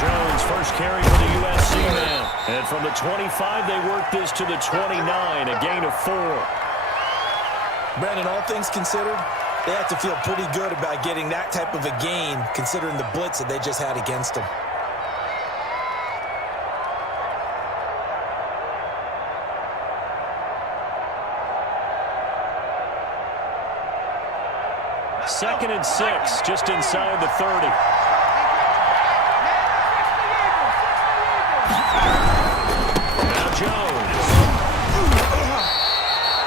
Jones, first carry for the USC man. And from the 25, they work this to the 29, a gain of 4. Brandon, all things considered, they have to feel pretty good about getting that type of a gain, considering the blitz that they just had against them. Second and 6, just inside the 30. Now Jones.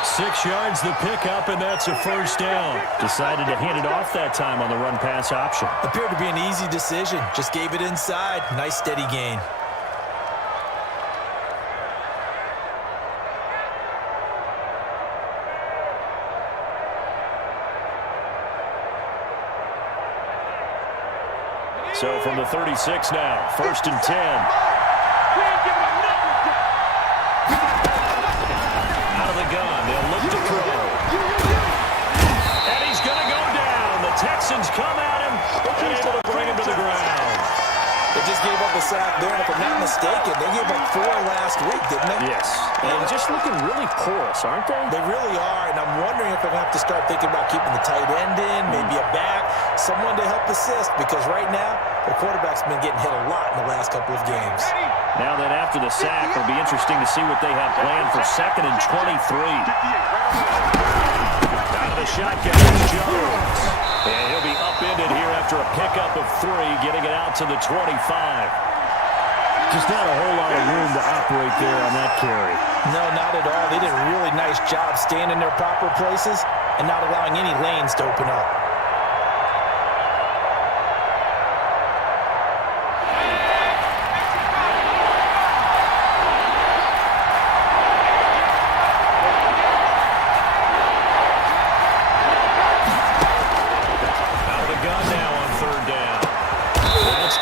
6 yards the pickup, and that's a first down. Decided to hand it off that time on the run-pass option. Appeared to be an easy decision. Just gave it inside. Nice, steady gain. So from the 36 now, first and 10. Out of the gun, they'll look to throw. And he's going to go down. The Texans come at him and able to bring him to the ground. They just gave up a sack there, and if I'm not mistaken, they gave up 4 last week, didn't they? Yes. And just looking really porous, aren't they? They really are, and I'm wondering if they're going to have to start thinking about keeping the tight end in, maybe a back, someone to help assist, because right now, the quarterback's been getting hit a lot in the last couple of games. Now then, after the sack, it'll be interesting to see what they have planned for second and 23. Out of the shotgun, Jones. And he'll be upended here after a pickup of 3, getting it out to the 25. Just not a whole lot of room to operate there on that carry. No, not at all. They did a really nice job staying in their proper places and not allowing any lanes to open up.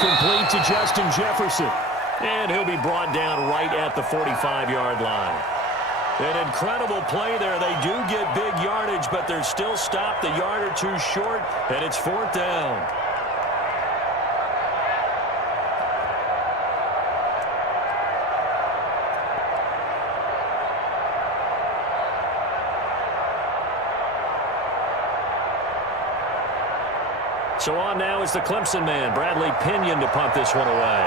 Complete to Justin Jefferson. And he'll be brought down right at the 45-yard line. An incredible play there. They do get big yardage, but they're still stopped a yard or 2 short, and it's 4th down. So on now is the Clemson man, Bradley Pinion, to punt this one away.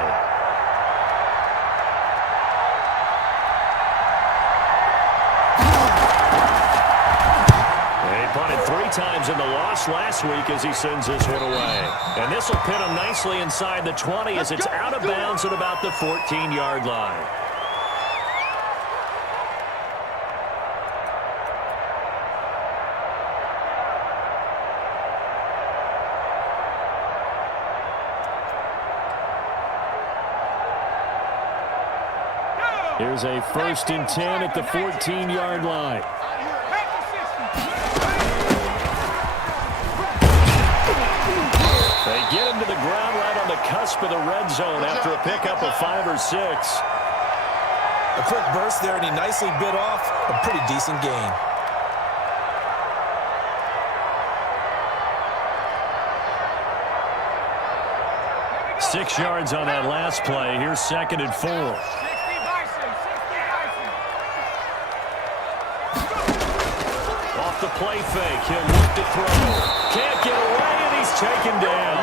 He punted 3 times in the loss last week as he sends this one away. And this will pin him nicely inside the 20 as it's out of bounds at about the 14-yard line. Here's a first and 10 at the 14-yard line. They get him to the ground right on the cusp of the red zone after a pickup of 5 or 6. A quick burst there, and he nicely bit off a pretty decent gain. Six yards on that last play. Here's second and 4. Off the play fake. He'll look to throw. Can't get away, and he's taken down.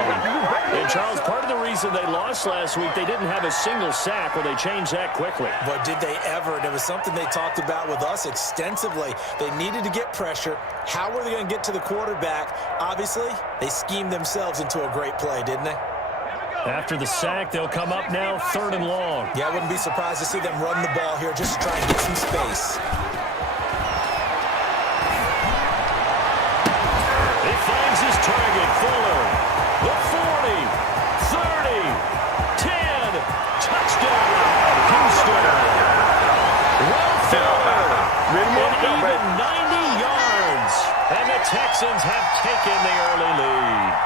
And, Charles, part of the reason they lost last week, they didn't have a single sack. Well, they changed that quickly. But did they ever? And it was something they talked about with us extensively. They needed to get pressure. How were they going to get to the quarterback? Obviously, they schemed themselves into a great play, didn't they? After the sack, they'll come up now 3rd and long. Yeah, I wouldn't be surprised to see them run the ball here just to try and get some space. He finds his target, Fuller. The 40, 30, 10, touchdown, Houston. Well, Fuller, an even 90 yards, and the Texans have taken the early lead.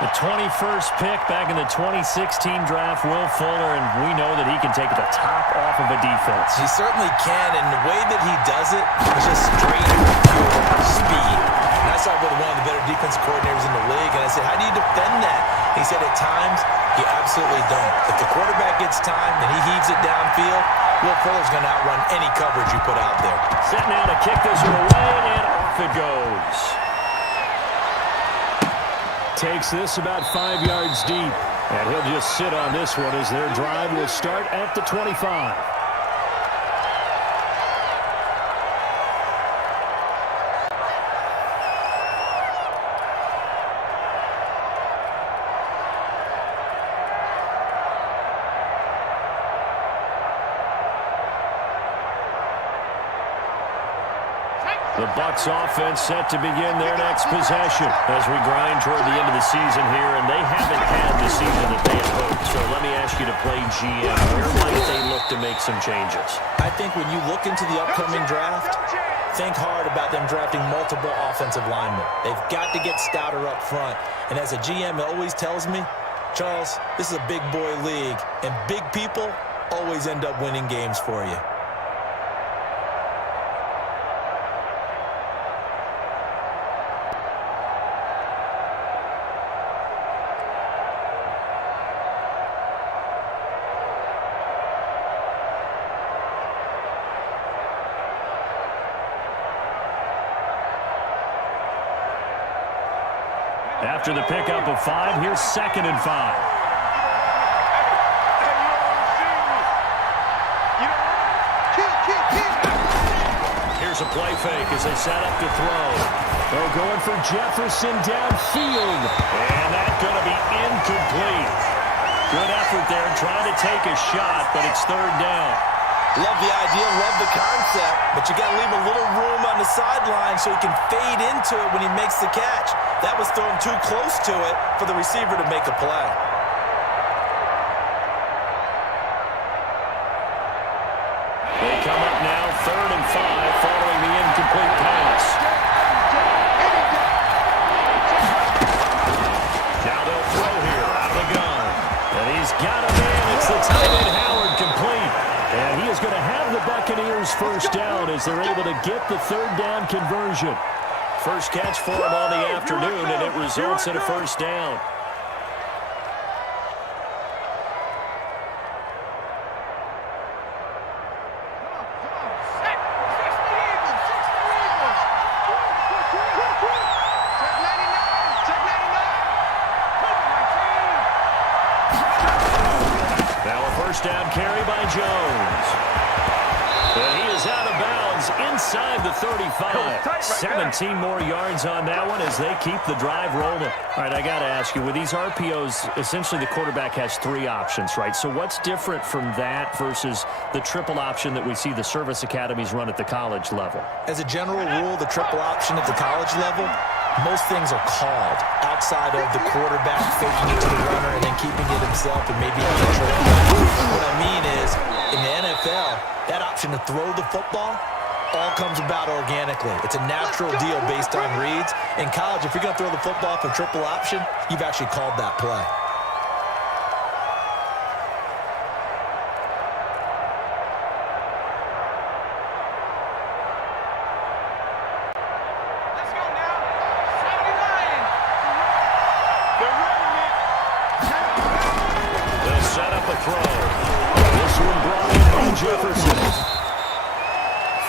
The 21st pick back in the 2016 draft, Will Fuller, and we know that he can take the top off of a defense. He certainly can, and the way that he does it is just straight pure speed. And I saw with one of the better defensive coordinators in the league, and I said, how do you defend that? He said at times, you absolutely don't. If the quarterback gets time and he heaves it downfield, Will Fuller's going to outrun any coverage you put out there. Set now to kick this one away, and off it goes. Takes this about 5 yards deep, and he'll just sit on this one as their drive will start at the 25. The Bucs offense set to begin their next possession as we grind toward the end of the season here, and they haven't had the season that they had hoped. So let me ask you to play GM. Where might they look to make some changes? I think when you look into the upcoming draft, think hard about them drafting multiple offensive linemen. They've got to get stouter up front. And as a GM, it always tells me, Charles, this is a big boy league, and big people always end up winning games for you. After the pickup of 5, here's 2nd and 5. Here's a play fake as they set up to throw. They're going for Jefferson downfield. And that's going to be incomplete. Good effort there trying to take a shot, but it's 3rd down. Love the idea, love the concept, but you got to leave a little room on the sideline so he can fade into it when he makes the catch. That was thrown too close to it for the receiver to make a play. They come up now 3rd and 5 following the incomplete pass. Now they'll throw here out of the gun. And he's got a man. It's the tight end Howard complete. And he is going to have the Buccaneers first down as they're able to get the 3rd down conversion. First catch for him on the afternoon, and it results in a first down. Now a first down carry by Jones. And he is out of bounds inside the 35. 17 more yards on that one as they keep the drive rolling. All right, I got to ask you, with these RPOs, essentially the quarterback has 3 options, right? So what's different from that versus the triple option that we see the service academies run at the college level? As a general rule, the triple option at the college level, most things are called outside of the quarterback faking it to the runner and then keeping it himself and maybe a control. What I mean is, in the NFL, that option to throw the football all comes about organically. It's a natural deal based on reads. In college, if you're going to throw the football for triple option, you've actually called that play. Let's go now. 79. They're running it. They'll set up a throw. This one brought in by Jefferson.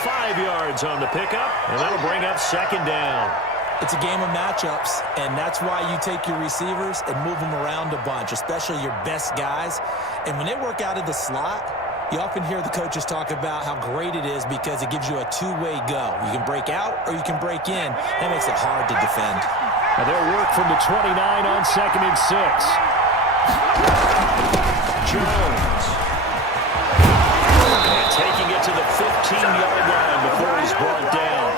5 yards on the pickup, and that'll bring up 2nd down. It's a game of matchups, and that's why you take your receivers and move them around a bunch, especially your best guys. And when they work out of the slot, you often hear the coaches talk about how great it is because it gives you a two-way go. You can break out or you can break in. That makes it hard to defend. Now they'll work from the 29 on 2nd and 6. Jones. And taking it to the 15-yard line before he's brought down.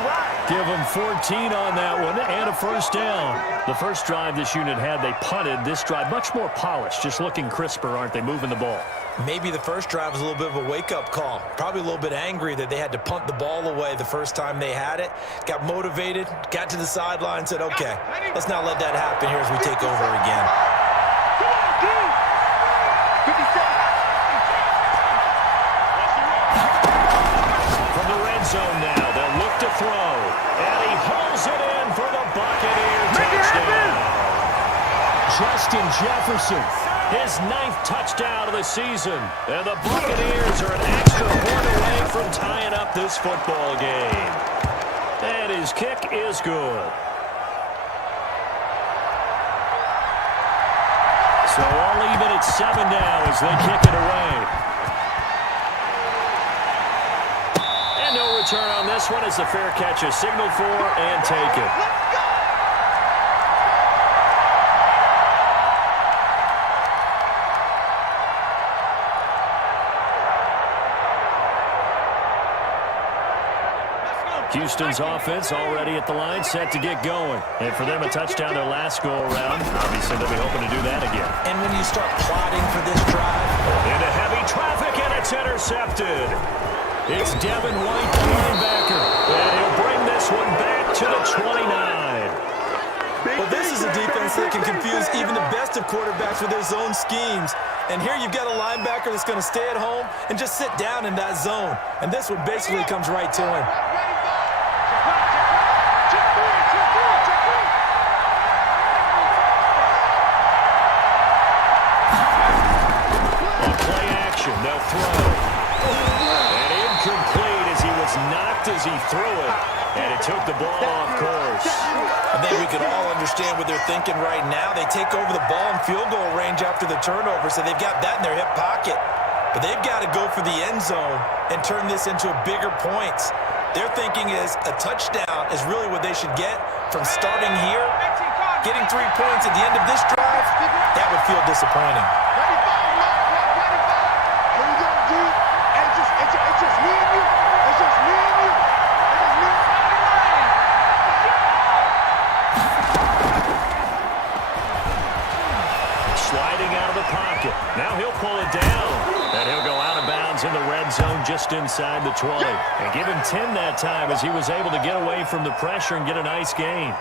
Give him 14 on that one and a first down. The first drive this unit had, they punted. This drive, much more polished, just looking crisper, aren't they, moving the ball? Maybe the first drive was a little bit of a wake-up call. Probably a little bit angry that they had to punt the ball away the first time they had it. Got motivated, got to the sideline, said, okay, let's not let that happen here as we take over again. From the red zone now, they'll look to throw. And he hauls it in for the Buccaneer touchdown. Justin Jefferson. His 9th touchdown of the season. And the Buccaneers are an extra point away from tying up this football game. And his kick is good. So all even at 7 now as they kick it away. And no return on this one as the fair catch is signaled for and taken. Houston's offense already at the line, set to get going. And for them, a touchdown their last go-around. Obviously, they'll be hoping to do that again. And when you start plotting for this drive... Into heavy traffic, and it's intercepted. It's Devin White, the linebacker. And he'll bring this one back to the 29. Well, this is a defense that can confuse even the best of quarterbacks with their zone schemes. And here you've got a linebacker that's going to stay at home and just sit down in that zone. And this one basically comes right to him. They'll throw. And incomplete as he was knocked as he threw it. And it took the ball off course. I think we could all understand what they're thinking right now. They take over the ball in field goal range after the turnover, so they've got that in their hip pocket. But they've got to go for the end zone and turn this into a bigger points. Their thinking is a touchdown is really what they should get from starting here. Getting 3 points at the end of this drive, that would feel disappointing. Sliding out of the pocket. Now he'll pull it down. And he'll go out of bounds in the red zone just inside the 20. And give him 10 that time as he was able to get away from the pressure and get a nice gain.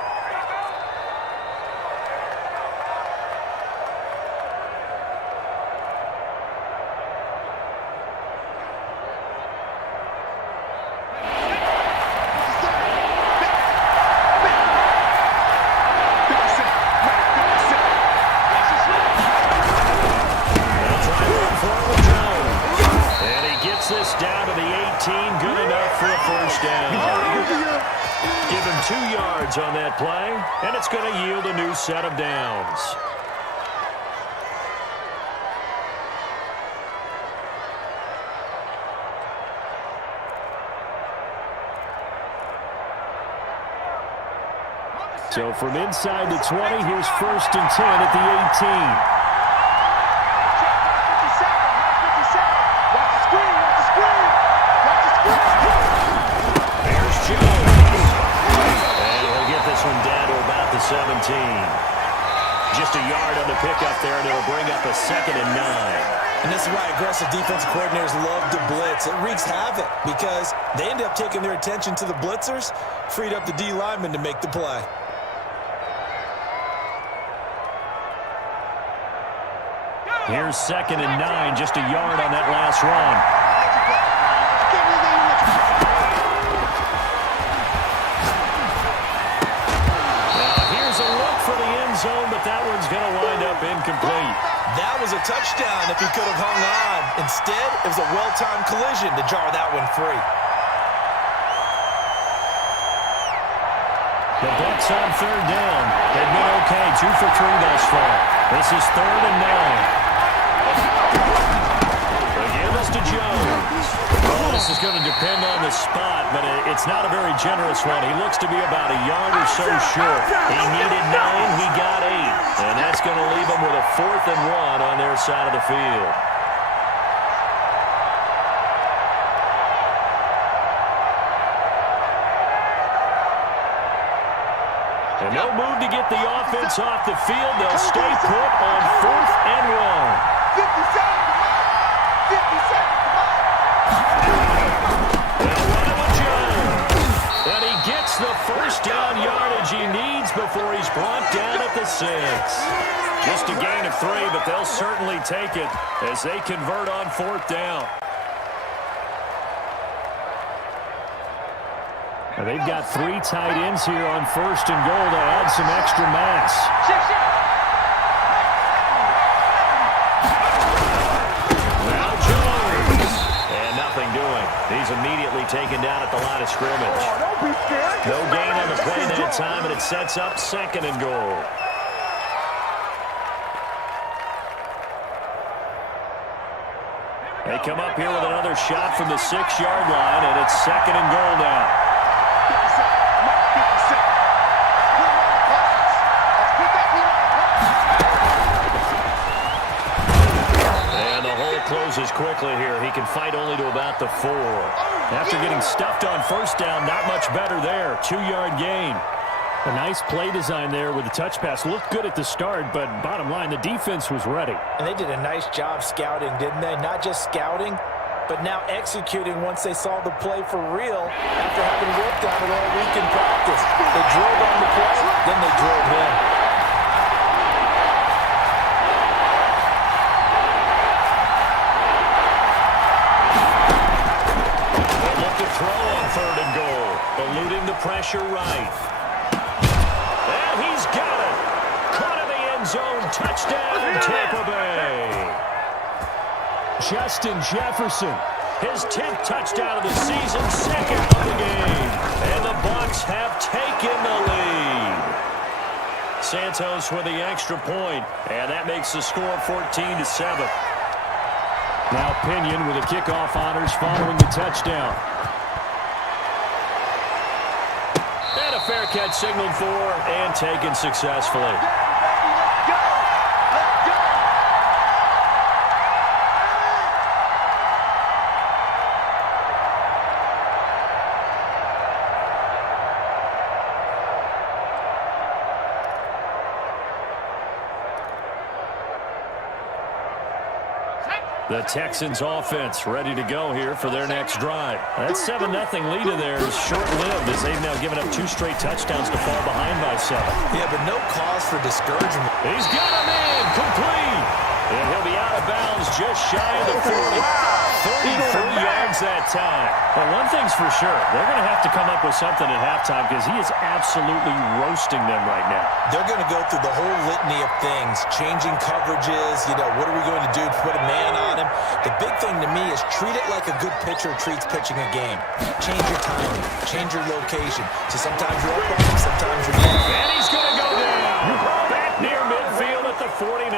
This down to the 18, good enough for a first down. Give him 2 yards on that play, and it's going to yield a new set of downs. So from inside the 20, here's 1st and 10 at the 18. The 17. Just a yard on the pickup there, and it'll bring up a 2nd and 9. And this is why aggressive defensive coordinators love to blitz. It wreaks havoc because they end up taking their attention to the blitzers, freed up the D lineman to make the play. Here's 2nd and 9, just a yard on that last run. Zone, but that one's going to wind up incomplete. That was a touchdown if he could have hung on. Instead, it was a well-timed collision to jar that one free. The Bucs on 3rd down. They've been okay, 2 for 3 thus far. This is 3rd and 9. The give us to Jones. Well, this is going to depend on the spot, but it's not a very generous one. He looks to be about a yard or so short. He needed 9, he got 8. And that's going to leave him with a 4th and 1 on their side of the field. And no move to get the offense off the field. They'll stay put on 4th and 1. 50 seconds. 50 seconds. And he gets the first down yardage he needs before he's brought down at the 6. Just a gain of 3, but they'll certainly take it as they convert on 4th down. And they've got 3 tight ends here on 1st and goal to add some extra mass. taken down at the line of scrimmage. Oh, don't be scared. No gain on the play that time, and it sets up 2nd and goal. They come up here with another shot from the 6-yard line, and it's 2nd and goal now. 50 seconds. And the hole closes quickly here. He can fight only to about the 4. After getting stuffed on 1st down, not much better there. 2-yard gain. A nice play design there with the touch pass. Looked good at the start, but bottom line, the defense was ready. And they did a nice job scouting, didn't they? Not just scouting, but now executing once they saw the play for real after having worked on it all week in practice. They drilled on the play, then they drilled him. They look to throw on 3rd and goal. Eluding the pressure right. And he's got it. Caught in the end zone. Touchdown, Tampa Bay. Justin Jefferson, his 10th touchdown of the season, 2nd of the game. And the Bucs have taken the lead. Santos with the extra point, and that makes the score 14-7. Now Pinion with the kickoff honors following the touchdown. And a fair catch signaled for and taken successfully. Let's go. Let's go. The Texans offense ready to go here for their next drive. That 7-0 lead of theirs is short-lived as they've now given up 2 straight touchdowns to fall behind by 7. Yeah, but no cause for discouragement. He's got a man complete. And he'll be out of bounds just shy of the 40. 33 yards that time. Well, one thing's for sure. They're going to have to come up with something at halftime because he is absolutely roasting them right now. They're going to go through the whole litany of things, changing coverages, what are we going to do to put a man on him? The big thing to me is treat it like a good pitcher treats pitching a game. Change your timing, change your location. So sometimes you're up on him, sometimes you're down. And he's going to go down. Back near midfield at the 49.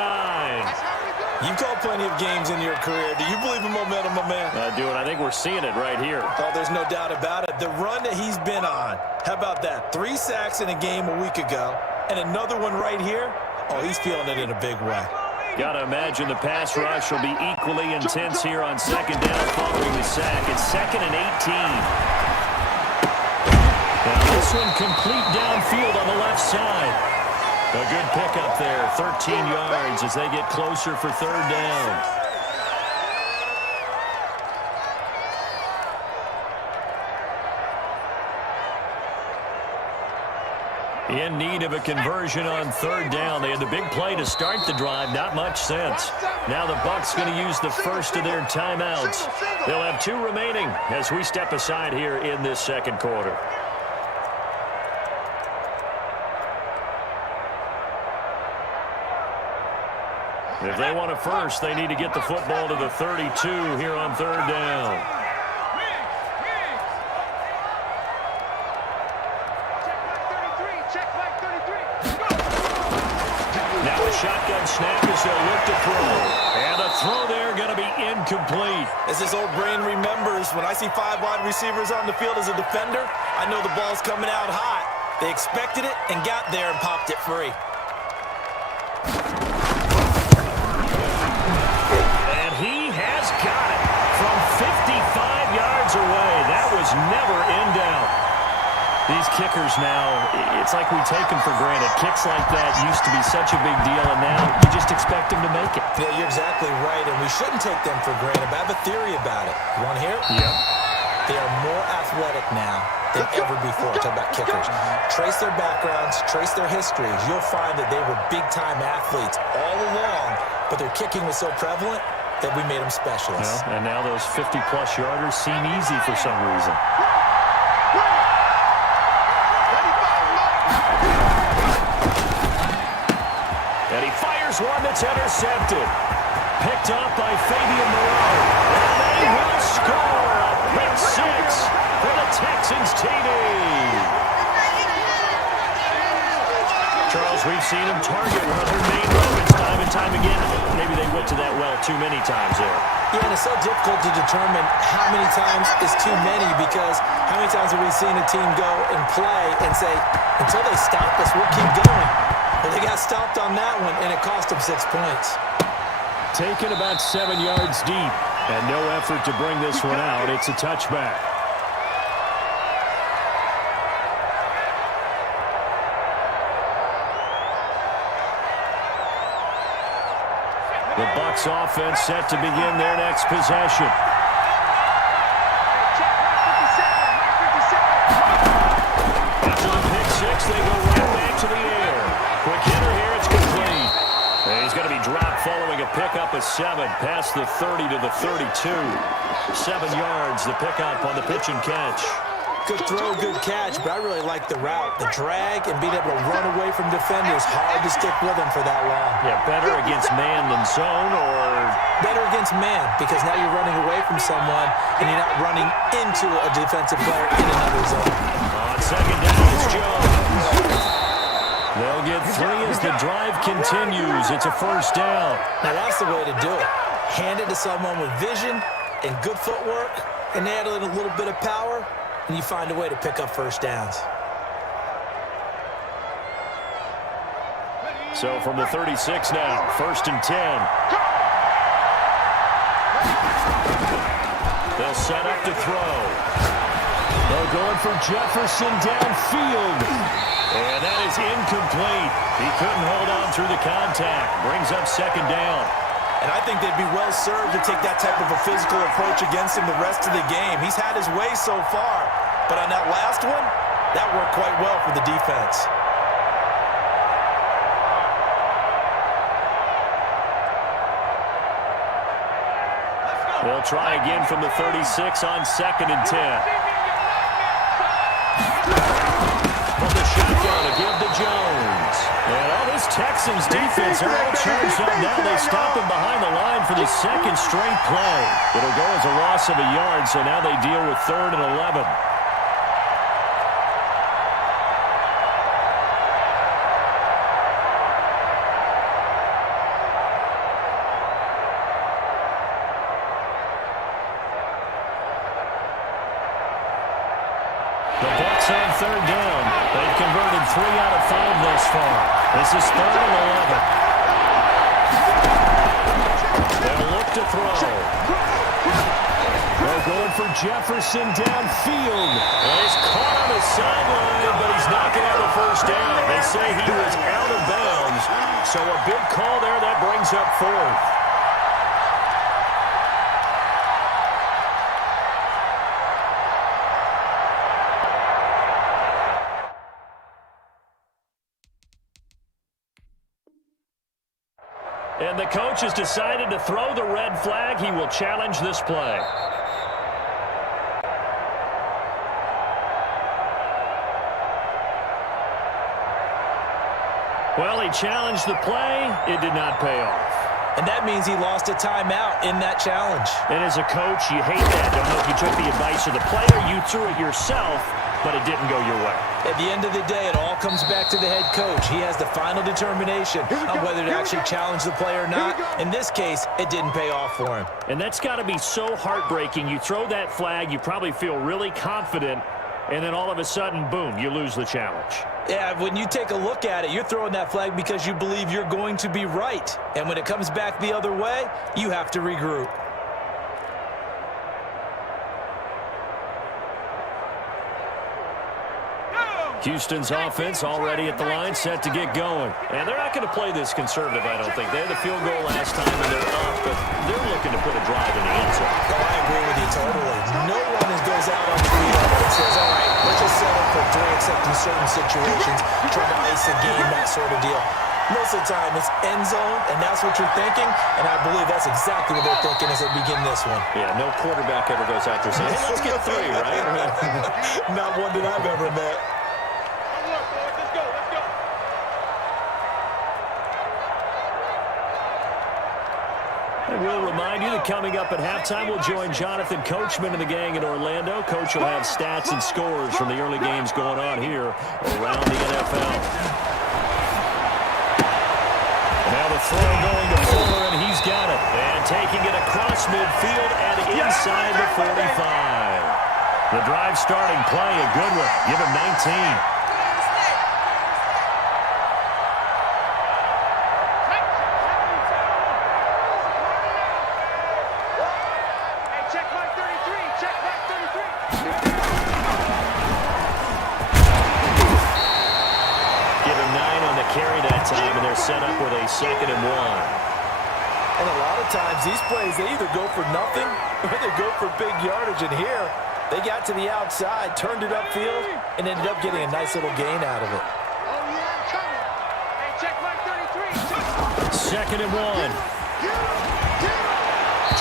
You've called plenty of games in your career. Do you believe in momentum, my man? I do, and I think we're seeing it right here. Oh, there's no doubt about it. The run that he's been on. How about that? 3 sacks in a game a week ago, and another one right here. Oh, he's feeling it in a big way. Got to imagine the pass rush will be equally intense here on 2nd down following the sack. It's 2nd and 18. Now this one complete downfield on the left side. A good pickup there, 13 yards as they get closer for 3rd down. In need of a conversion on 3rd down. They had the big play to start the drive, not much sense. Now the Bucs going to use the first of their timeouts. They'll have 2 remaining as we step aside here in this 2nd quarter. If they want a first, they need to get the football to the 32 here on 3rd down. Now a shotgun snap as they'll look to throw. And the throw there going to be incomplete. As this old brain remembers, when I see 5 wide receivers on the field as a defender, I know the ball's coming out hot. They expected it and got there and popped it free. Got it from 55 yards away. That was never in doubt. These kickers now, it's like we take them for granted. Kicks like that used to be such a big deal, and now you just expect them to make it. Yeah, you're exactly right, and we shouldn't take them for granted, but I have a theory about it. You want to hear it? Yep. They are more athletic now than ever before. Talk about kickers. Trace their backgrounds, trace their histories. You'll find that they were big-time athletes all along, but their kicking was so prevalent that we made them specialists. Well, and now those 50-plus yarders seem easy for some reason. And he fires one that's intercepted. Picked up by Fabian Moreau. And they will score. A Pick six for the Texans TD. Charles, we've seen him target one of their main weapons time and time again. Maybe they went to that well too many times there. Yeah, and it's so difficult to determine how many times is too many, because how many times have we seen a team go and play and say, until they stop us, we'll keep going. Well, they got stopped on that one, and it cost them 6 points. Taken about 7 yards deep, and no effort to bring this one out. It's a touchback. The Bucs offense set to begin their next possession. After the pick six, they go right back to the air. Quick hitter here, it's complete. And he's going to be dropped following a pickup of 7 past the 30 to the 32. 7 yards, the pickup on the pitch and catch. Good throw, good catch, but I really like the route. The drag and being able to run away from defenders, hard to stick with them for that long. Yeah, better against man than zone, or better against man, because now you're running away from someone and you're not running into a defensive player in another zone. On second down, it's Jones. They'll get 3 as the drive continues. It's a first down. Now that's the way to do it. Hand it to someone with vision and good footwork, and add in a little bit of power, and you find a way to pick up first downs. So from the 36 now, 1st and 10. They'll set up to throw. They're going for Jefferson downfield. And that is incomplete. He couldn't hold on through the contact. Brings up 2nd down. And I think they'd be well served to take that type of a physical approach against him the rest of the game. He's had his way so far, but on that last one, that worked quite well for the defense. They'll try again from the 36 on 2nd and 10. From the shotgun to give to Jones. And all this Texans defense, they're all charged up now. They stop him behind the line for the 2nd straight play. It'll go as a loss of a yard, so now they deal with 3rd and 11. The Bucs on 3rd down. They've converted 3 out of 5 thus far. This is 3rd and 11. They'll look to throw. They're going for Jefferson downfield. And he's caught on the sideline, but he's not going to have a first down. They say he was out of bounds. So a big call there. That brings up 4th. And the coach has decided to throw the red flag. He will challenge this play. Well, he challenged the play. It did not pay off. And that means he lost a timeout in that challenge. And as a coach, you hate that. Don't know if you took the advice of the player. You threw it yourself, but it didn't go your way. At the end of the day, it all comes back to the head coach. He has the final determination on whether to actually challenge the play or not. In this case, it didn't pay off for him. And that's got to be so heartbreaking. You throw that flag, you probably feel really confident, and then all of a sudden, boom, you lose the challenge. Yeah, when you take a look at it, you're throwing that flag because you believe you're going to be right. And when it comes back the other way, you have to regroup. Houston's offense already at the line, set to get going. And they're not going to play this conservative, I don't think. They had the field goal last time, and they're up, but they're looking to put a drive in the end zone. Oh, I agree with you totally. No one goes out on the field and says, all right, let's just settle for 3, except in certain situations, trying to ice a game, that sort of deal. Most of the time, it's end zone, and that's what you're thinking, and I believe that's exactly what they're thinking as they begin this one. Yeah, no quarterback ever goes out there saying, hey, let's get 3, right? Not one that I've ever met. And we'll remind you that coming up at halftime, we'll join Jonathan Coachman and the gang in Orlando. Coach will have stats and scores from the early games going on here around the NFL. Now the throw going to Fuller, and he's got it. And taking it across midfield and inside the 45. The drive starting play, a good one. Give him 19. Set up with a 2nd and 1. And a lot of times these plays, they either go for nothing or they go for big yardage. And here, they got to the outside, turned it upfield, and ended up getting a nice little gain out of it. Oh, yeah, I'm coming. Hey, check my 33. 2nd and 1.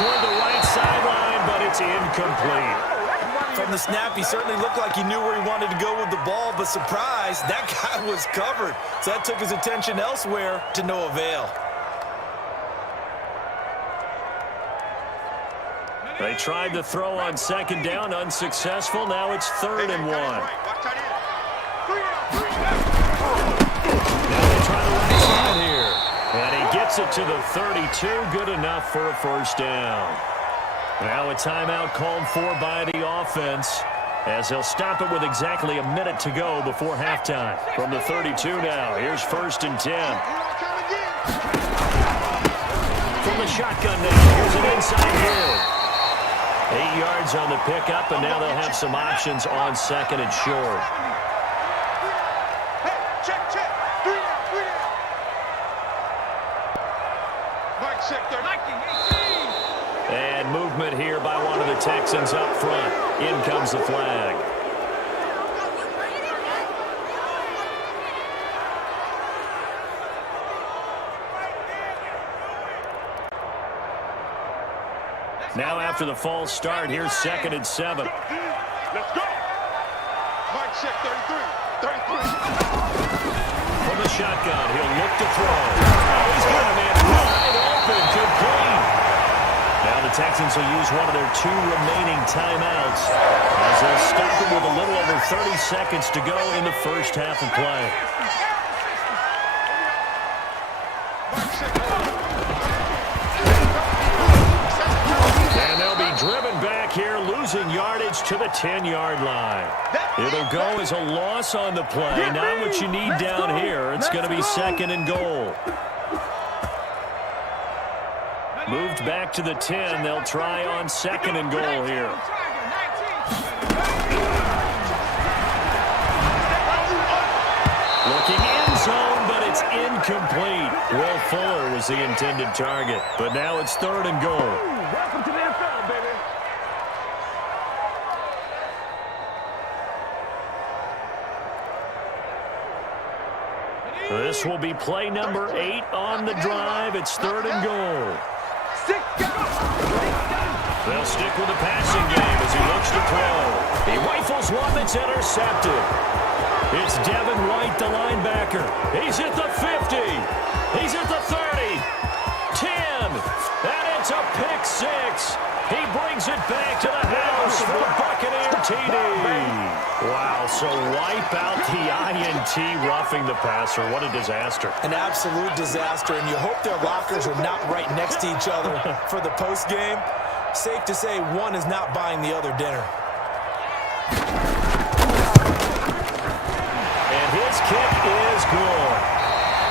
Toward the right sideline, but it's incomplete. From the snap, he certainly looked like he knew where he wanted to go with the ball, but surprise, that guy was covered. So that took his attention elsewhere to no avail. They tried to throw on 2nd down, unsuccessful. Now it's 3rd and 1. Now they try to right side here. And he gets it to the 32, good enough for a 1st down. Now a timeout called for by the offense as they'll stop it with exactly a minute to go before halftime. From the 32 now, here's 1st and 10. From the shotgun now, here's an inside hit. 8 yards on the pickup, and now they'll have some options on 2nd and short. Check. 3 down. Mike sector. And movement here by one of the Texans up front. In comes the flag. Now after the false start, here's 2nd and 7. Let's go. Mike check 33. From the shotgun, he'll look to throw. Oh, he's got a man wide open, complete. Now the Texans will use one of their 2 remaining timeouts as they'll stop it with a little over 30 seconds to go in the first half of play. And they'll be driven back here, losing yardage to the 10-yard line. It'll go as a loss on the play. Not what you need down here. It's going to be 2nd and goal. Moved back to the 10. They'll try on 2nd and goal here. Looking end zone, but it's incomplete. Will Fuller was the intended target, but now it's 3rd and goal. Welcome to the NFL, baby. This will be play number 8 on the drive. It's 3rd and goal. They'll stick with the passing game as he looks to throw. He rifles one that's intercepted. It's Devin White, the linebacker. He's at the 50. He's at the 30. 10. And it's a pick 6. He brings it back to the house for the Buccaneer TD. Wow, so wipe out the INT roughing the passer. What a disaster. An absolute disaster, and you hope their lockers are not right next to each other for the postgame. Safe to say one is not buying the other dinner. And his kick is good.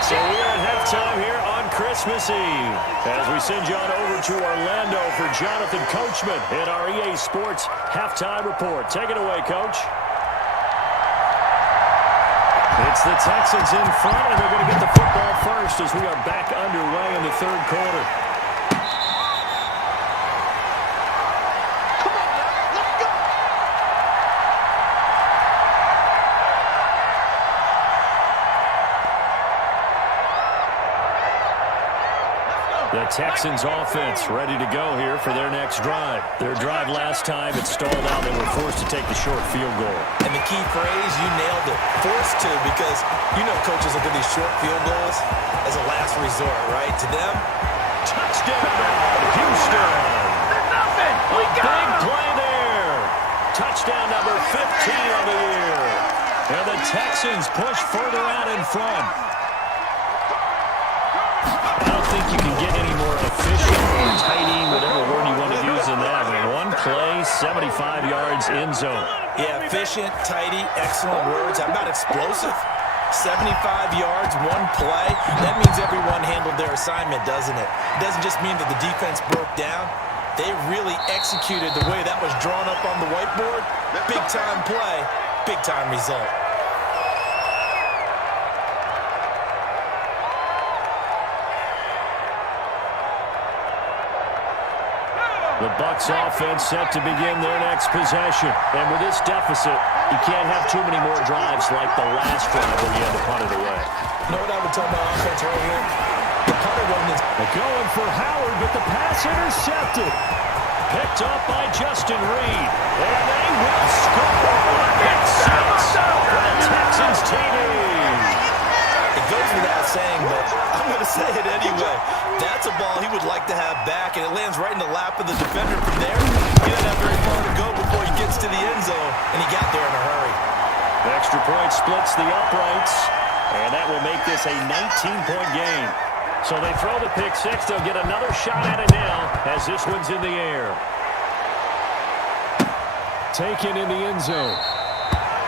So we're at halftime here on Christmas Eve as we send you on over to Orlando for Jonathan Coachman in our EA Sports Halftime Report. Take it away, Coach. It's the Texans in front, and they're going to get the football first as we are back underway in the 3rd quarter. The Texans offense ready to go here for their next drive. Their drive last time, it stalled out. They were forced to take the short field goal. And the key phrase, you nailed it. Forced to, because you know coaches look at these short field goals as a last resort, right? To them, Touchdown, Houston. A big play there. Touchdown number 15 of the year. And the Texans push further out in front. I don't think you can get any more efficient or tidy, whatever word you want to use in that. I mean, one play, 75 yards in zone. Yeah, efficient, tidy, excellent words. How about explosive? 75 yards, one play. That means everyone handled their assignment, doesn't it? It doesn't just mean that the defense broke down. They really executed the way that was drawn up on the whiteboard. Big-time play, big-time result. The Bucs offense set to begin their next possession. And with this deficit, you can't have too many more drives like the last drive where you had to punt it away. You know what I would tell my offense right here? The punter wasn't. They're going for Howard, but the pass intercepted. Picked up by Justin Reed. And they will score. Pick six for the Texans TD. It goes without saying, but I'm going to say it anyway. That's a ball he would like to have back, and it lands right in the lap of the defender from there. He doesn't have very far to go before he gets to the end zone, and he got there in a hurry. The extra point splits the uprights, and that will make this a 19-point game. So they throw the pick six. They'll get another shot at it now as this one's in the air. Taken in the end zone.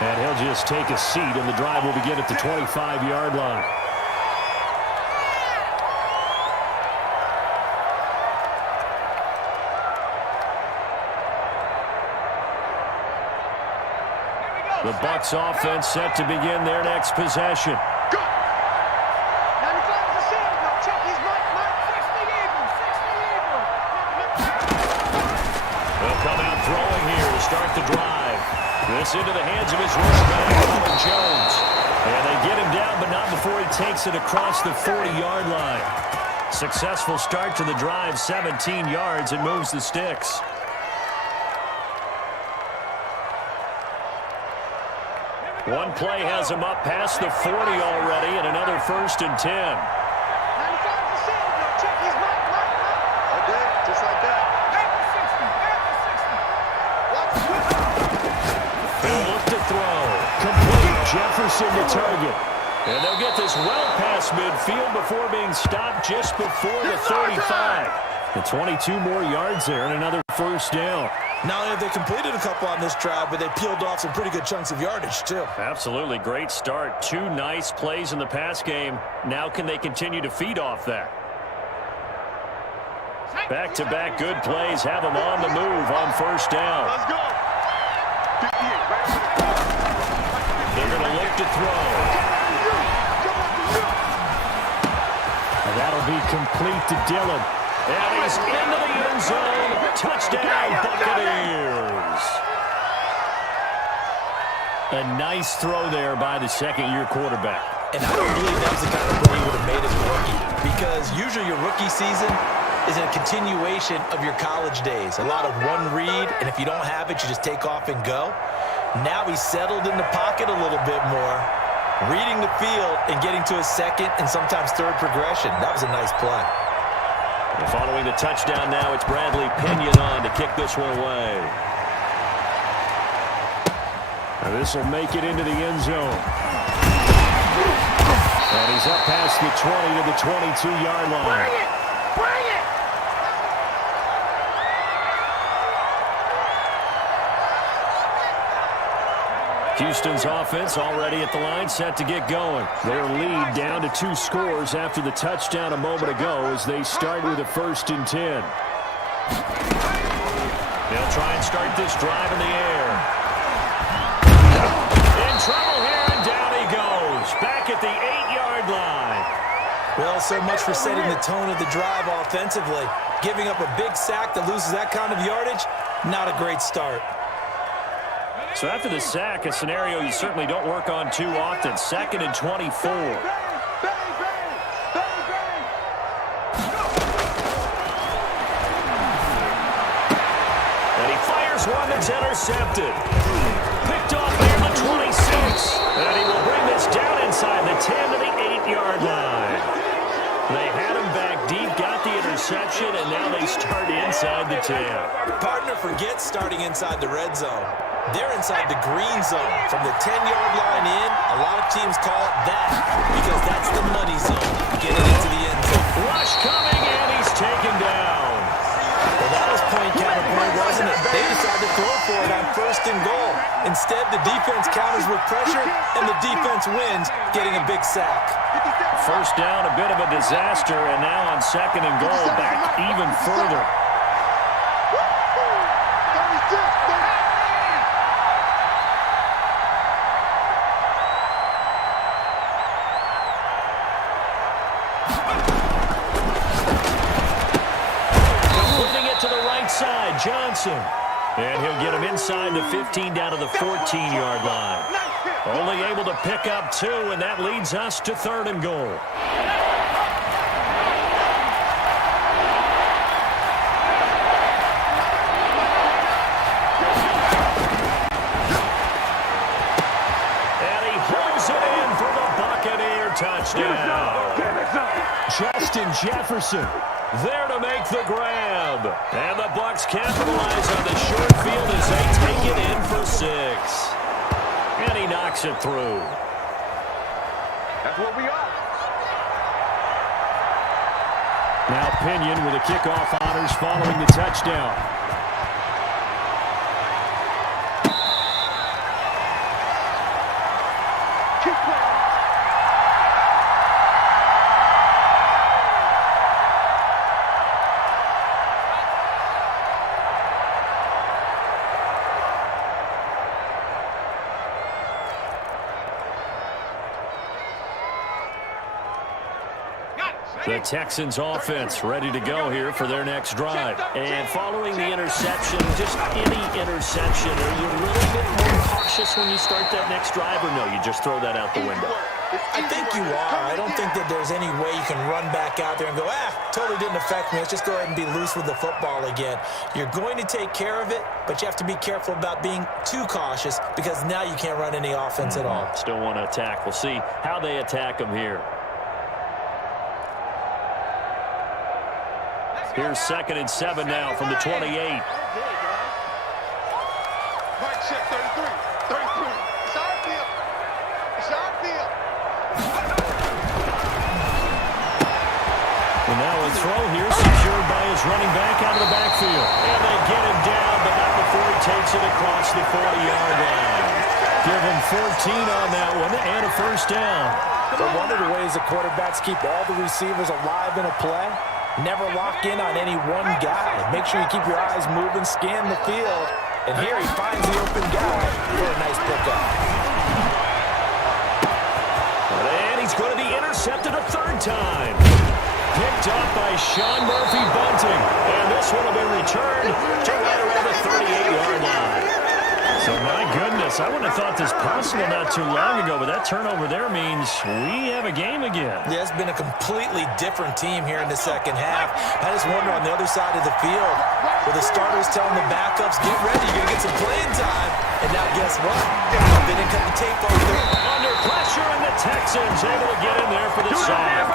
And he'll just take a seat, and the drive will begin at the 25-yard line. The Bucs offense set to begin their next possession. Go! 95 to 7. Now check his mic. 60 Eagles. They'll come out throwing here to start the drive. This into the hands of his running back, Ronald Jones. And they get him down, but not before he takes it across the 40-yard line. Successful start to the drive, 17 yards, and moves the sticks. One play has him up past the 40 already, and another 1st and 10. 95 to 7. Now check his mic. Okay, just like that. They'll look to throw. Complete. Jefferson to target. And they'll get this well past midfield before being stopped just before the 35. And 22 more yards there and another 1st down. Not only have they completed a couple on this drive, but they peeled off some pretty good chunks of yardage, too. Absolutely. Great start. 2 nice plays in the pass game. Now can they continue to feed off that? Back-to-back good plays have them on the move on 1st down. Let's go. They're going to look to throw. And that'll be complete to Dillon. And he's into the end zone. Touchdown, Buccaneers. A nice throw there by the second-year quarterback. And I don't believe that was the kind of play he would have made as a rookie, because usually your rookie season is a continuation of your college days. A lot of one read, and if you don't have it, you just take off and go. Now he's settled in the pocket a little bit more, reading the field and getting to his second and sometimes third progression. That was a nice play. And following the touchdown now, it's Bradley Pinion on to kick this one away. And this will make it into the end zone. And he's up past the 20 to the 22-yard line. Bring it! Bring it! Houston's offense already at the line, set to get going. Their lead down to 2 scores after the touchdown a moment ago as they start with a 1st and 10. They'll try and start this drive in the air. In trouble here, and down he goes. Back at the 8-yard line. Well, so much for setting the tone of the drive offensively. Giving up a big sack that loses that kind of yardage, not a great start. So after the sack, a scenario you certainly don't work on too often. 2nd and 24. And he fires one that's intercepted. Picked off near the 26. And he will bring this down inside the 10 to the 8-yard line. They had him back deep, got the interception. interception, and now they start inside the 10. Partner forgets starting inside the red zone. They're inside the green zone. From the 10-yard line in, a lot of teams call it that because that's the money zone, getting into the end zone. Rush coming, and he's taken down. Well, that was point counterpoint, wasn't it? They decided to throw for it on 1st and goal. Instead, the defense counters with pressure, and the defense wins, getting a big sack. First down, a bit of a disaster, and now on 2nd and goal, back even further. To the right side, Johnson. And he'll get him inside the 15 down to the 14-yard line. Only able to pick up 2, and that leads us to 3rd and goal. And he holds it in for the Buccaneer touchdown. Justin Jefferson there to make the grab. And the Bucs capitalize on the short field as they take it in for 6. And he knocks it through. That's what we are. Now Pinion with the kickoff honors following the touchdown. Keep playing. The Texans offense ready to go here for their next drive. And following the interception, just any interception, are you a little bit more cautious when you start that next drive, or no, you just throw that out the window? I think you are. I don't think that there's any way you can run back out there and go, totally didn't affect me. Let's just go ahead and be loose with the football again. You're going to take care of it, but you have to be careful about being too cautious because now you can't run any offense at all. Still want to attack. We'll see how they attack them here. Here's 2nd and 7 now from the 28. Mike check 33. 33. It's our field. It's our field. And now a throw here secured by his running back out of the backfield. And they get him down, but not before he takes it across the 40-yard line. Give him 14 on that one and a first down. But one of the ways the quarterbacks keep all the receivers alive in a play, never lock in on any one guy. Make sure you keep your eyes moving, scan the field. And here he finds the open guy for a nice pickup. And he's going to be intercepted a 3rd time. Picked up by Sean Murphy-Bunting. And this one will be returned to right around the 38-yard line. So, my goodness, I wouldn't have thought this possible not too long ago, but that turnover there means we have a game again. Yeah, it's been a completely different team here in the second half. I just wonder on the other side of the field, where the starters telling the backups, get ready, you're going to get some playing time. And now guess what? They didn't cut the tape off there. Under pressure, and the Texans able to get in there for the sack.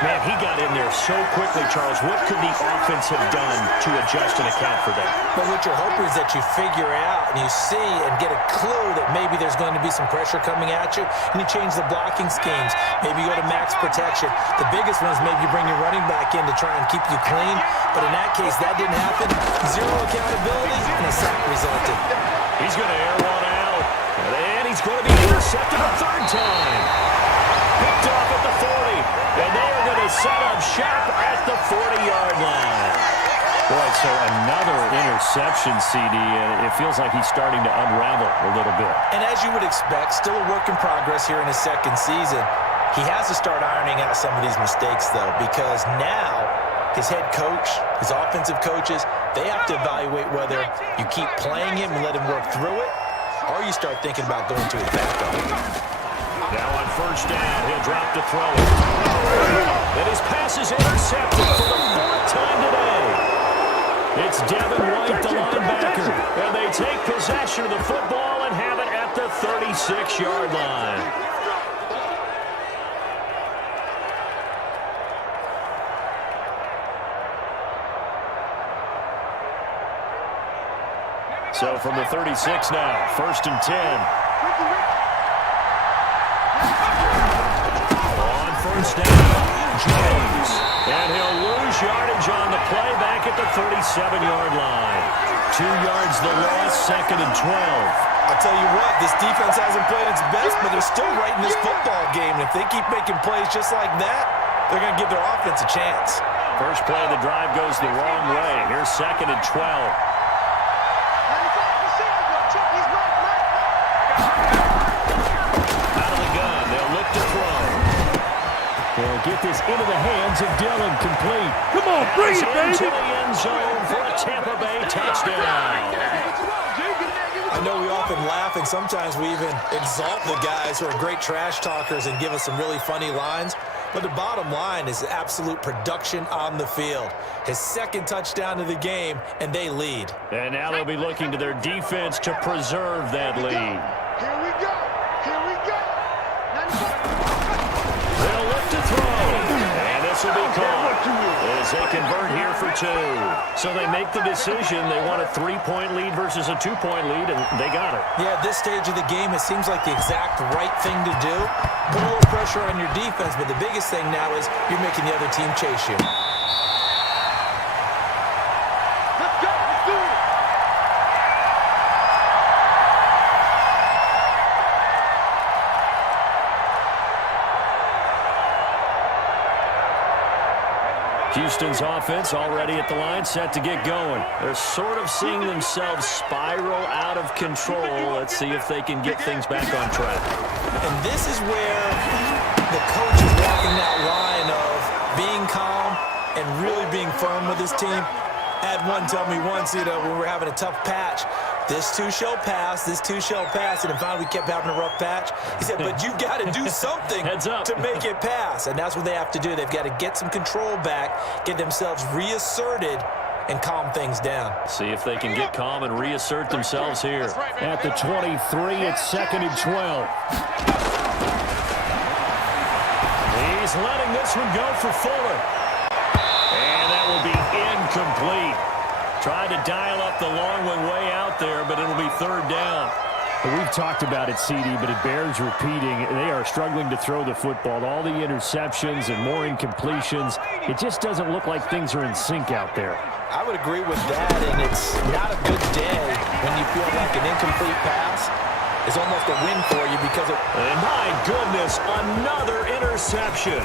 Man, he got in there so quickly, Charles. What could the offense have done to adjust and account for that? But what you're hoping is that you figure out and you see and get a clue that maybe there's going to be some pressure coming at you, and you change the blocking schemes. Maybe you go to max protection. The biggest one is maybe you bring your running back in to try and keep you clean. But in that case, that didn't happen. Zero accountability, and a sack resulted. He's going to air one out. And he's going to be intercepted a 3rd time. Picked off at the 40. And they are going to set up shop at the 40-yard line. Boy, so another interception, CD, and it feels like he's starting to unravel a little bit. And as you would expect, still a work in progress here in his 2nd season. He has to start ironing out some of these mistakes, though, because now his head coach, his offensive coaches, they have to evaluate whether you keep playing him and let him work through it, or you start thinking about going to his backup. Now on 1st down, he'll drop to throw it. And his pass is intercepted for the 4th time today. It's Devin White, the linebacker. And they take possession of the football and have it at the 36-yard line. So from the 36 now, 1st and 10. On first down, Jones. And he'll lose yardage on the play back at the 37-yard line. 2 yards the loss, 2nd and 12. I'll tell you what, this defense hasn't played its best, but they're still right in this football game. And if they keep making plays just like that, they're going to give their offense a chance. First play of the drive goes the wrong way. Here's 2nd and 12. Out of the gun, they'll look to throw. They'll get this into the hands of Dillon, complete. Come on, bring it, baby! Into the end zone for a Tampa Bay touchdown. I know we often laugh, and sometimes we even exalt the guys who are great trash talkers and give us some really funny lines. But the bottom line is absolute production on the field. His 2nd touchdown of the game, and they lead. And now they'll be looking to their defense to preserve that lead. Here we go. Here we go. They'll look to throw. And this will be caught as they convert here for 2. So they make the decision. They want a 3-point lead versus a 2-point lead, and they got it. Yeah, at this stage of the game, it seems like the exact right thing to do. Put a little pressure on your defense, but the biggest thing now is you're making the other team chase you. Let's go. Let's do it. Houston's offense already at the line, set to get going. They're sort of seeing themselves spiral out of control. Let's see if they can get things back on track. And this is where the coach is walking that line of being calm and really being firm with his team. I had one tell me once, when we were having a tough patch, this too shall pass, this too shall pass. And finally we kept having a rough patch. He said, but you got to do something to make it pass. And that's what they have to do. They've got to get some control back, get themselves reasserted, and calm things down. See if they can get calm and reassert themselves here. At the 23, it's 2nd and 12. He's letting this one go for Fuller. And that will be incomplete. Tried to dial up the long one way out there, but it'll be 3rd down. We've talked about it, CD, but it bears repeating. They are struggling to throw the football. All the interceptions and more incompletions. It just doesn't look like things are in sync out there. I would agree with that, and it's not a good day when you feel like an incomplete pass is almost a win for you because of... And my goodness, another interception.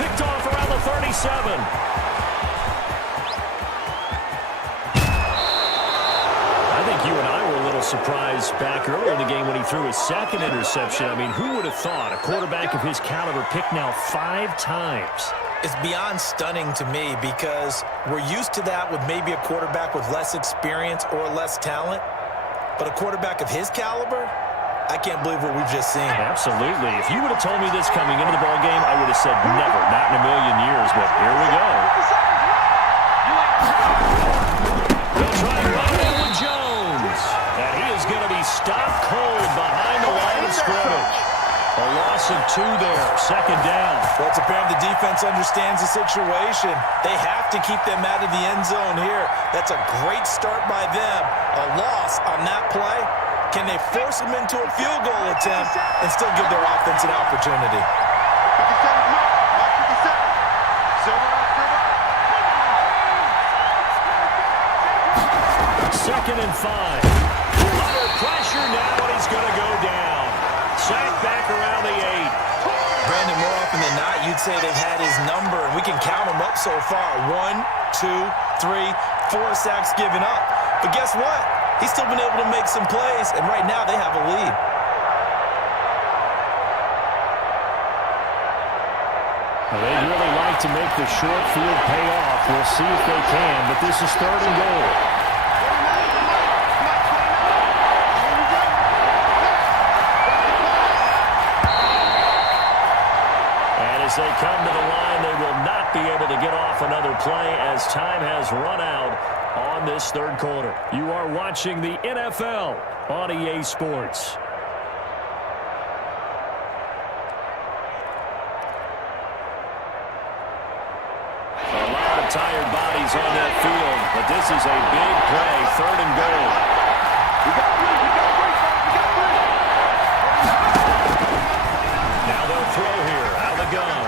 Picked off around the 37. I think you and I were a little surprised back earlier in the game when he threw his 2nd interception. I mean, who would have thought a quarterback of his caliber picked now 5 times? It's beyond stunning to me because we're used to that with maybe a quarterback with less experience or less talent. But a quarterback of his caliber, I can't believe what we've just seen. Absolutely. If you would have told me this coming into the ball game, I would have said never, not in a million years. But here we go. They'll try to run it with Jones. And he is going to be stopped cold behind the line of scrimmage. A loss of 2 there, 2nd down. Well, it's apparent the defense understands the situation. They have to keep them out of the end zone here. That's a great start by them. A loss on that play. Can they force them into a field goal attempt and still give their offense an opportunity? 2nd and 5. Under pressure now, and he's going to go down. Sacked back around the 8. Brandon, more often than not, you'd say they've had his number, and we can count them up so far. 1, 2, 3, 4 sacks given up. But guess what? He's still been able to make some plays, and right now they have a lead. Well, they'd really like to make the short field pay off. We'll see if they can, but this is 3rd and goal. As they come to the line, they will not be able to get off another play as time has run out on this 3rd quarter. You are watching the NFL on EA Sports. A lot of tired bodies on that field, but this is a big play, 3rd and goal. Now they'll throw here out of the gun.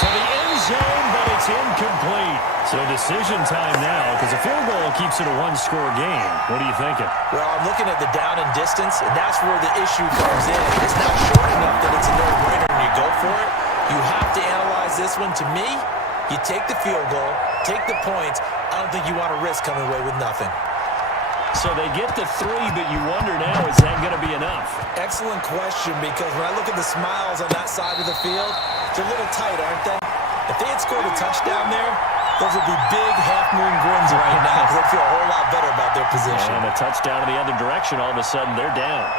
To the end zone, but it's incomplete. So decision time now, because a field goal keeps it a one-score game. What are you thinking? Well, I'm looking at the down and distance, and that's where the issue comes in. It's not short enough that it's a no-brainer and you go for it. You have to analyze this one. To me, you take the field goal, take the points. I don't think you want to risk coming away with nothing. So they get the 3, but you wonder now, is that going to be enough? Excellent question, because when I look at the smiles on that side of the field, they're a little tight, aren't they? If they had scored a touchdown there, those would be big half-moon grins right now, because they'd feel a whole lot better about their position. And a touchdown in the other direction, all of a sudden they're down.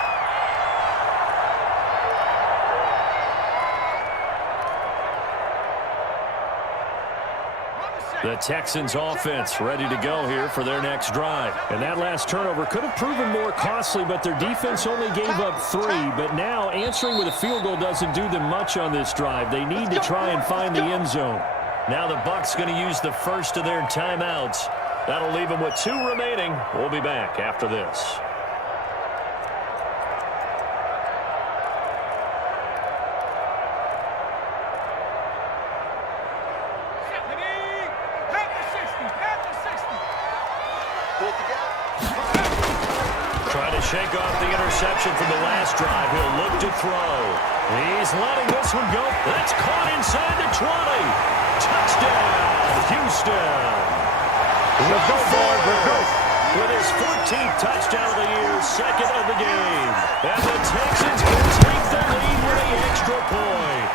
The Texans offense ready to go here for their next drive. And that last turnover could have proven more costly, but their defense only gave up 3. But now answering with a field goal doesn't do them much on this drive. They need to try and find the end zone. Now the Bucs going to use the first of their timeouts. That'll leave them with 2 remaining. We'll be back after this. Trying to shake off the interception from the last drive. He'll look to throw. He's letting this one go. That's caught inside the 20. Touchdown, Houston. Let's go, boys. Let's go. With his 14th touchdown of the year, 2nd of the game. And the Texans can take the lead with an extra point.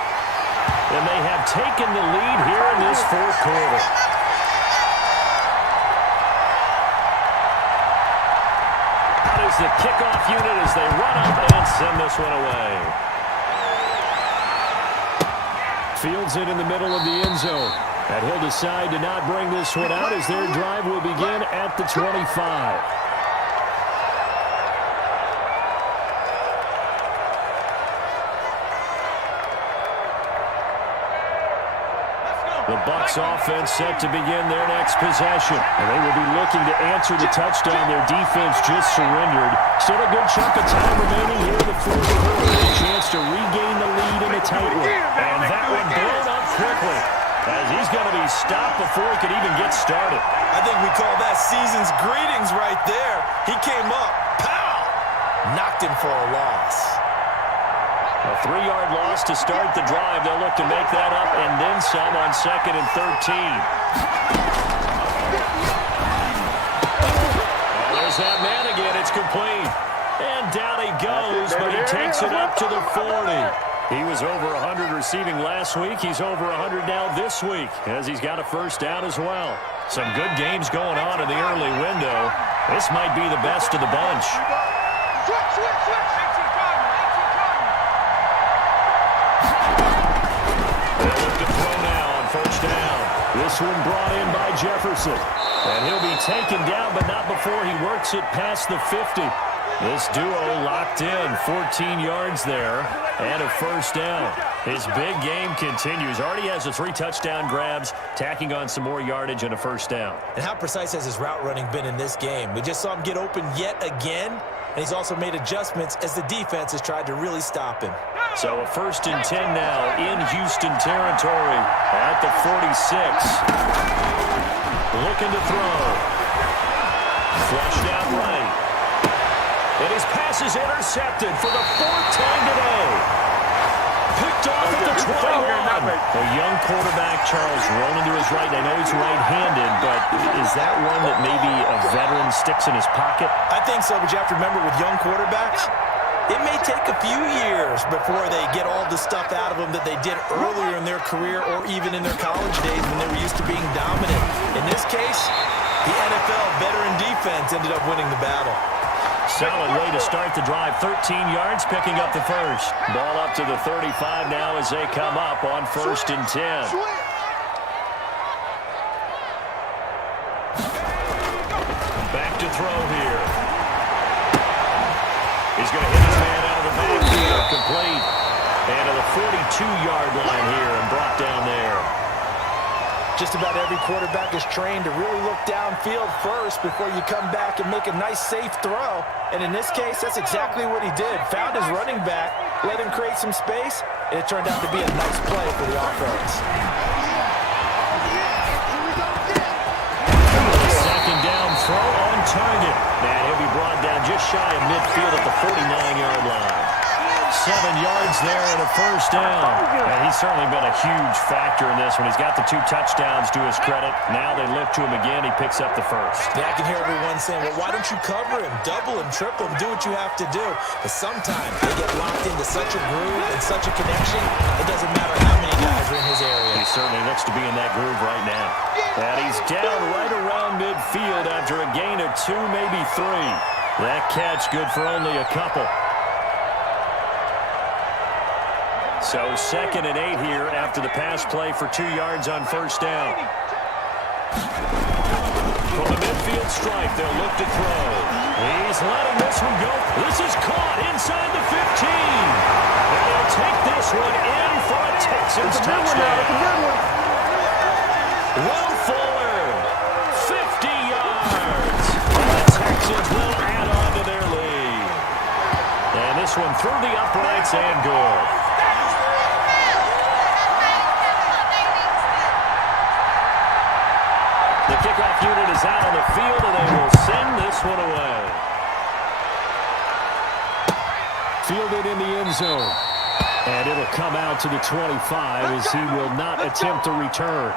And they have taken the lead here in this 4th quarter. Is the kickoff unit as they run up and send this one away. Fields it in the middle of the end zone. And he'll decide to not bring this one out as their drive will begin at the 25. The Bucs offense set to begin their next possession. And they will be looking to answer the touchdown their defense just surrendered. Still a good chunk of time remaining here in the 4th quarter. A chance to regain the lead in a tight one. And that one blown up quickly, as he's going to be stopped before he could even get started. I think we call that season's greetings right there. He came up, pow! Knocked him for a loss. A 3-yard loss to start the drive. They'll look to make that up and then some on 2nd and 13. And there's that man again. It's complete. And down he goes, but he takes it up to the 40. He was over 100 receiving last week. He's over 100 now this week, as he's got a first down as well. Some good games going on in the early window. This might be the best of the bunch. They'll look to throw now on first down. This one brought in by Jefferson. And he'll be taken down, but not before he works it past the 50. This duo locked in, 14 yards there, and a first down. His big game continues. Already has the 3 touchdown grabs, tacking on some more yardage and a first down. And how precise has his route running been in this game? We just saw him get open yet again, and he's also made adjustments as the defense has tried to really stop him. So a 1st and 10 now in Houston territory at the 46. Looking to throw. Flushed out right. And his pass is intercepted for the 4th time today. Picked off at the 21. A young quarterback, Charles, rolling to his right. I know he's right-handed, but is that one that maybe a veteran sticks in his pocket? I think so, but you have to remember with young quarterbacks, it may take a few years before they get all the stuff out of them that they did earlier in their career or even in their college days when they were used to being dominant. In this case, the NFL veteran defense ended up winning the battle. Solid way to start the drive. 13 yards, picking up the first. Ball up to the 35 now as they come up on 1st and 10. Back to throw here. He's going to hit his man out of the backfield. Complete. And to the 42-yard line here and brought down there. Just about every quarterback is trained to really look downfield first before you come back and make a nice, safe throw. And in this case, that's exactly what he did. Found his running back, let him create some space, and it turned out to be a nice play for the offense. Second down throw on target. And he'll be brought down just shy of midfield at the 49-yard line. 7 yards there and a first down. And he's certainly been a huge factor in this one. He's got the 2 touchdowns to his credit. Now they look to him again. He picks up the first. Yeah, I can hear everyone saying, well, why don't you cover him, double him, triple him, do what you have to do. But sometimes they get locked into such a groove and such a connection, it doesn't matter how many guys are in his area. He certainly looks to be in that groove right now. And he's down right around midfield after a gain of 2, maybe 3. That catch good for only a couple. So 2nd and 8 here after the pass play for 2 yards on first down. From the midfield stripe, they'll look to throw. He's letting this one go. This is caught inside the 15. And he'll take this one in for a Texans touchdown. Will Fuller, 50 yards. And the Texans will add on to their lead. And this one through the uprights and good. The kickoff unit is out on the field, and they will send this one away. Fielded in the end zone. And it'll come out to the 25 as he will not attempt to return.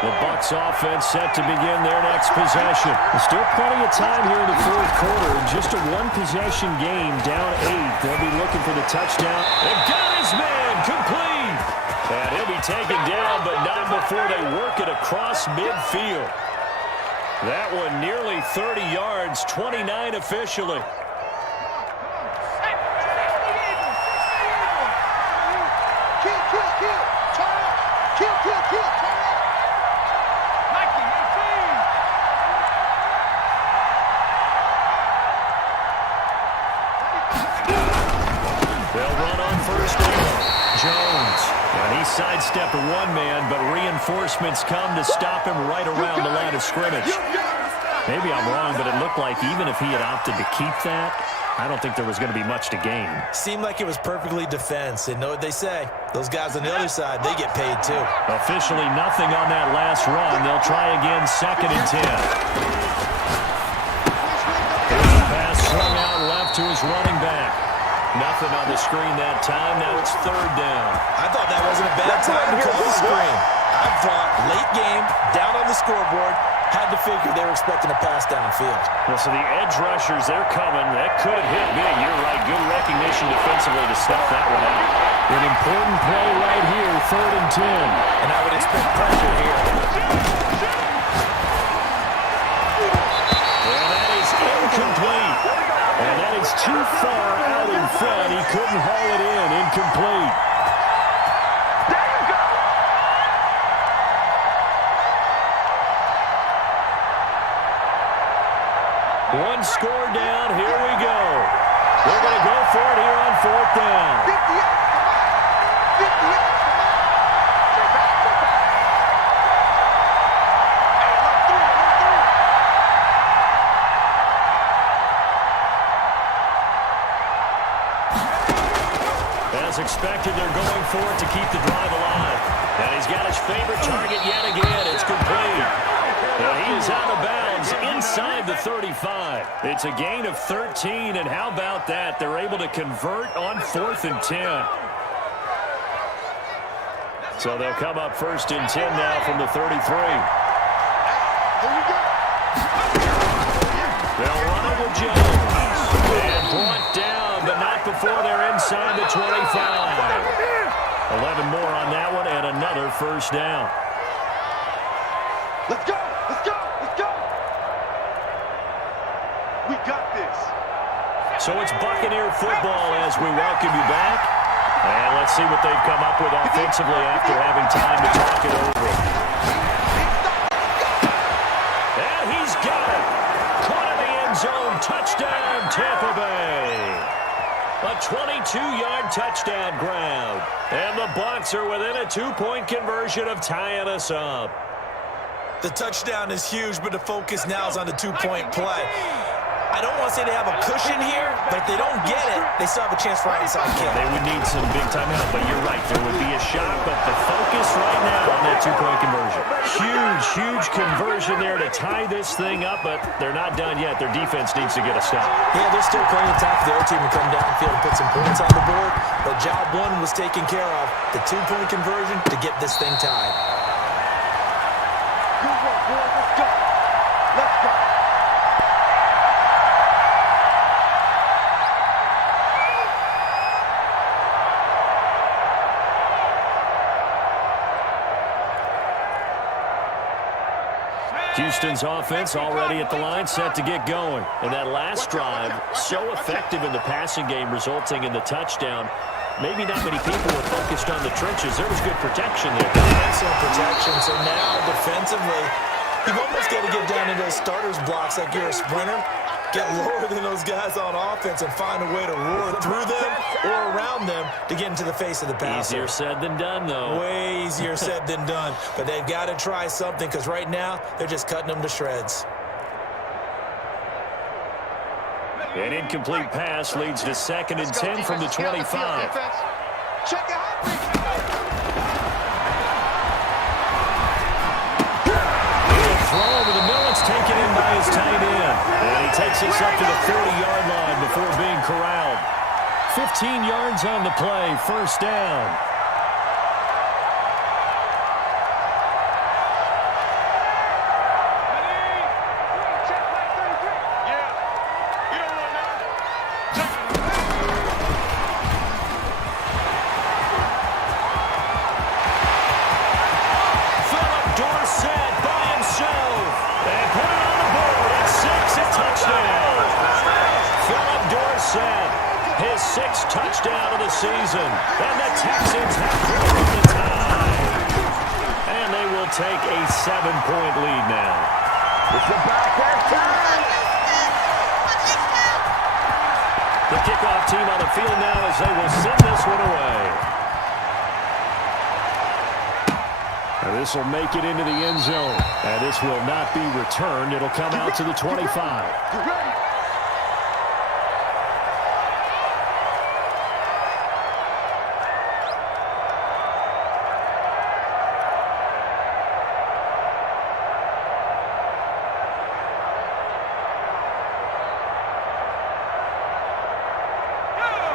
The Bucs offense set to begin their next possession. There's still plenty of time here in the fourth quarter. Just a one-possession game, down 8. They'll be looking for the touchdown. They got his man, complete. And he'll be taken down, but not before they work it across midfield. That one nearly 30 yards, 29 officially. He sidestepped one man, but reinforcements come to stop him right around the line of scrimmage. Maybe I'm wrong, but it looked like even if he had opted to keep that, I don't think there was going to be much to gain. Seemed like it was perfectly defense. And know what they say? Those guys on the other side, they get paid too. Officially nothing on that last run. They'll try again, 2nd and 10. Here's the pass swung out left to his running back. Nothing on the screen that time. Now it's 3rd down. I thought that wasn't a bad time to call the screen. I thought late game, down on the scoreboard, had to figure they were expecting a pass downfield. Well, so the edge rushers, they're coming. That could have hit big. You're right. Good recognition defensively to stuff that one out. An important play right here, 3rd and 10. And I would expect pressure here. And that is incomplete. And that is too far out in front. He couldn't haul it in. Incomplete. There you go. One score down. Here we go. They're going to go for it here on 4th down. 50 yards. 50 yards. As expected, they're going for it to keep the drive alive. And he's got his favorite target yet again. It's complete. And he is out of bounds inside the 35. It's a gain of 13, and how about that? They're able to convert on 4th and 10. So they'll come up 1st and 10 now from the 33. They'll run it with Jones. And brought down, but not before they're inside the 25. 11 more on that one, and another 1st down. Let's go. Let's go. Let's go. We got this. So it's Buccaneer football as we welcome you back. And let's see what they've come up with offensively after having time to talk it over. And he's got it. Caught in the end zone. Touchdown, Tampa Bay. A 22-yard touchdown grab. And the Bucs are within a 2-point conversion of tying us up. The touchdown is huge, but the focus now is on the 2-point play. I don't want to say they have a cushion here, but if they don't get it, they still have a chance for outside kick. They would need some big time help, but you're right. There would be a shot, but the focus right now on that 2-point conversion. Huge conversion there to tie this thing up, but they're not done yet. Their defense needs to get a stop. Yeah, there's still plenty of time for the other team to come downfield and put some points on the board, but job one was taken care of. The 2-point conversion to get this thing tied. Good work, boys. Let's go. Let's go. Houston's offense already at the line, set to get going. And that last drive, so effective in the passing game, resulting in the touchdown. Maybe not many people were focused on the trenches. There was good protection there. Excellent protection. So now, defensively, you've almost got to get down into those starters blocks like you're a sprinter. Get lower than those guys on offense and find a way to roar through them or around them to get into the face of the passer. Easier said than done, though. Way easier said than done. But they've got to try something because right now they're just cutting them to shreds. An incomplete pass leads to 2nd and 10 from the 25. Check it out. Throw over the middle. It's taken in by his tight end. And he takes us up to the 40-yard line before being corralled. 15 yards on the play. First down. His 6th touchdown of the season. And the Texans have broken the tie. And they will take a 7-point lead now. It's about that time. The kickoff team on the field now as they will send this one away. And this will make it into the end zone. And this will not be returned. It'll come out to the 25. You ready?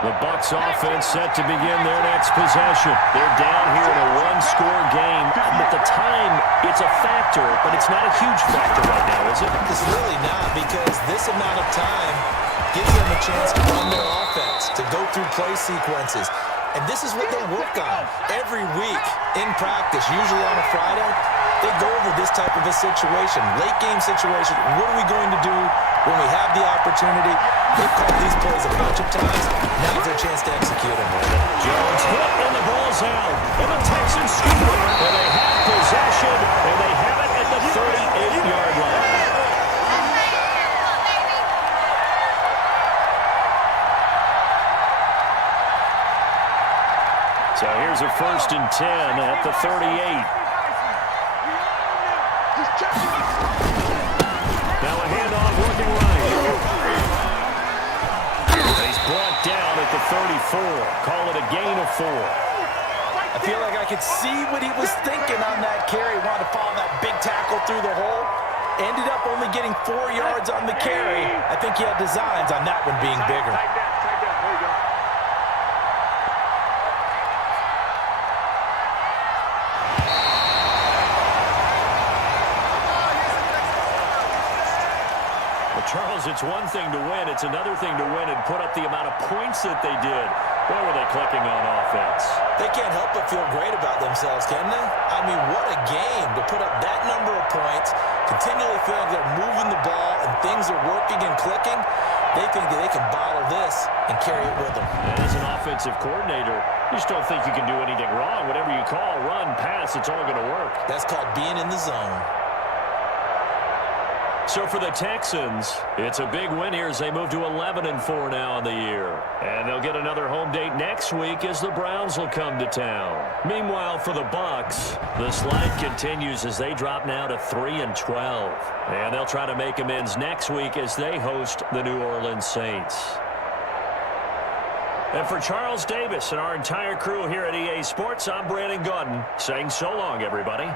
The Bucs offense set to begin their next possession. They're down here in a one-score game. At the time, it's a factor, but it's not a huge factor right now, is it? It's really not, because this amount of time gives them a chance to run their offense, to go through play sequences. And this is what they work on every week in practice, usually on a Friday. They go over this type of a situation, late game situation. What are we going to do when we have the opportunity? They've called these plays a bunch of times. Now's their chance to execute them. Jones hit and the ball's out. And the Texans score. And they have possession. And they have it at the 38-yard line. So here's a 1st and 10 at the 38. Now a handoff working right. He's brought down at the 34. Call it a gain of 4. I feel like I could see what he was thinking on that carry. Wanted to follow that big tackle through the hole. Ended up only getting 4 yards on the carry. I think he had designs on that one being bigger. Charles, it's one thing to win. It's another thing to win and put up the amount of points that they did. Boy, were they clicking on offense. They can't help but feel great about themselves, can they? I mean, what a game to put up that number of points, continually feeling they're moving the ball and things are working and clicking. They think that they can bottle this and carry it with them. And as an offensive coordinator, you just don't think you can do anything wrong. Whatever you call, run, pass, it's all going to work. That's called being in the zone. So for the Texans, it's a big win here as they move to 11-4 now on the year. And they'll get another home date next week as the Browns will come to town. Meanwhile, for the Bucs, the slide continues as they drop now to 3-12. And they'll try to make amends next week as they host the New Orleans Saints. And for Charles Davis and our entire crew here at EA Sports, I'm Brandon Gaudin saying so long, everybody.